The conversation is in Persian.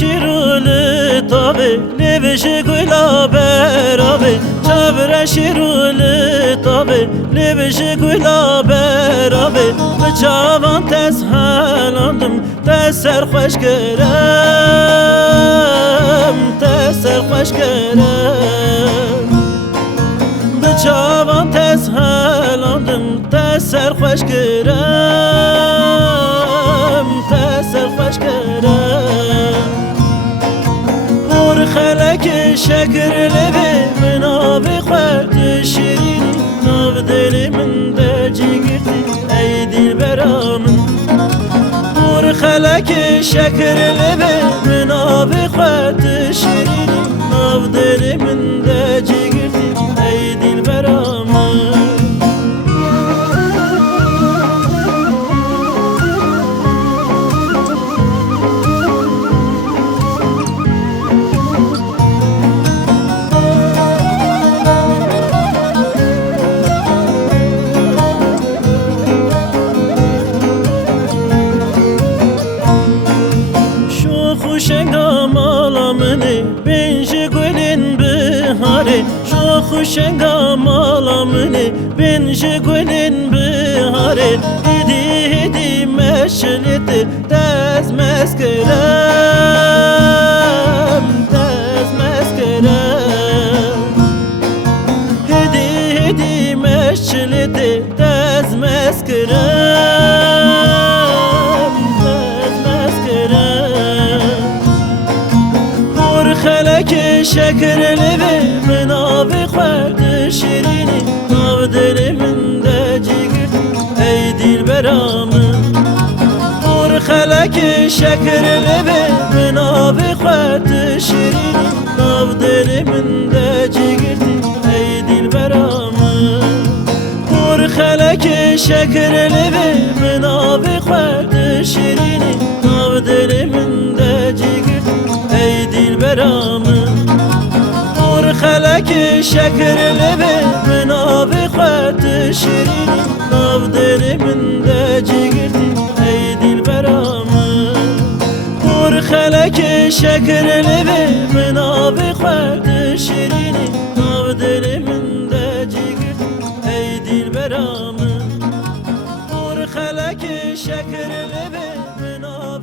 شیرولی تابه نوش گلا برابه چابر شیرولی تابه نوش گلا برابه به چاوان تسهلاندم تسر خوش کرم تسر خوش کرم به چاوان تسهلاندم تسر خوش کرم تسر خوش کرم پر خلک شکر لبه من آب خورد شیرینی ناو دل من ده جگرتی ای دل برامن پر خلک شکر لبه من آب خورد شیرینی ناو دل من ده جگرتی ای دل برامن خوشنگام آلامنه بنج گلین بهاره شو خوشنگام آلامنه بنج گلین بهاره هدی هدی مشلت دز مسکرم دز مسکرم هدی هدی مشلت دز مسکرم دز مسکرم خلک شکر لبه من آب خورد شیرینی ناو دل من ده جگرت ای دل برامن پر خلک شکر لبه من آب خورد شیرینی ناو دل من ده جگرت ای دل برامن پر خلک شکر لبه من آب خورد شیرینی ناو دل من ده جگرت ای دل برامن پر خلک شکر لبه من آب خورد شیرینی ناو دل من ده جگرتی ای دل برامن پر خلک شکر لبه من آب خورد شیرینی ناو دل من ده جگرتی ای دل برامن پر خلک شکر لبه من آب